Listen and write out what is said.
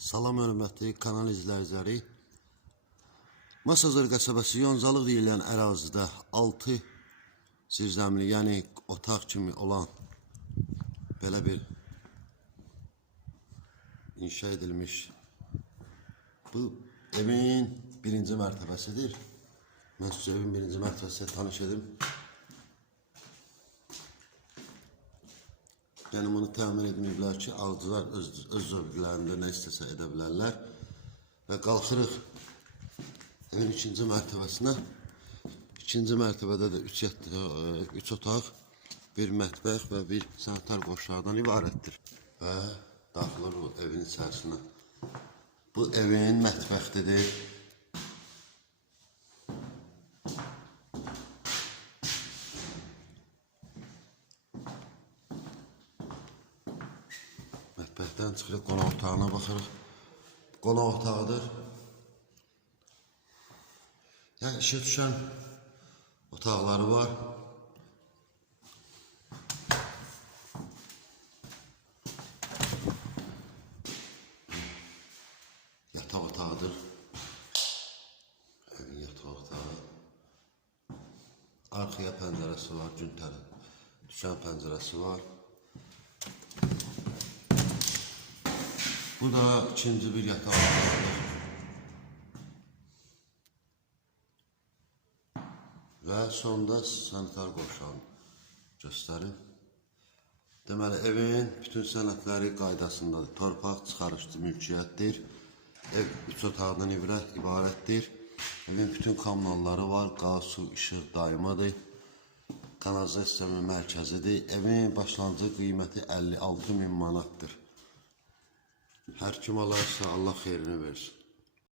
Salam hörmətli kanal izləyiciləri. Masazır qəsəbəsi Yonzalıq deyilən ərazidə 6 zirzəmli, yəni otaq kimi olan belə bir inşa edilmiş bu evin birinci mərtəbəsidir. Mən sizə evin birinci mərtəbəsi tanış edim. Yəni bunu təmin etməyiblər ki, alıcılar öz, öz zövqlərində nə istəsə edə bilərlər. Və qalxırıq evin ikinci mərtəbəsinə. İkinci mərtəbədə də üç, yat- ə, üç otaq, bir mətbəx və bir sanitar qoşlardan ibarətdir. Və daxilır bu evin içərisinə. Bu evin mətbəxdidir. Mətbəxdən çıxırıq qonaq otağına baxırıq. Qonaq otağıdır. Yəni işə düşən otaqları var. Yataq otağıdır. Evin yataq otağı. Arxaya pəncərəsi var, gün tərəf. Düşən pəncərəsi var. Bu da ikinci bir yataq otağıdır. Və sonda sanitar qovşağını göstərim. Deməli, evin bütün sənədləri qaydasındadır. Torpaq çıxarışlı mülkiyyətdir. Ev üç ibrət, ibarətdir. Evin bütün kommunalları var. Qaz, su, işıq daimadır. Kanalizasiya mərkəzidir. Evin başlanğıc qiyməti 56 min manatdır. Hər kim alarsa Allah xeyrini versin.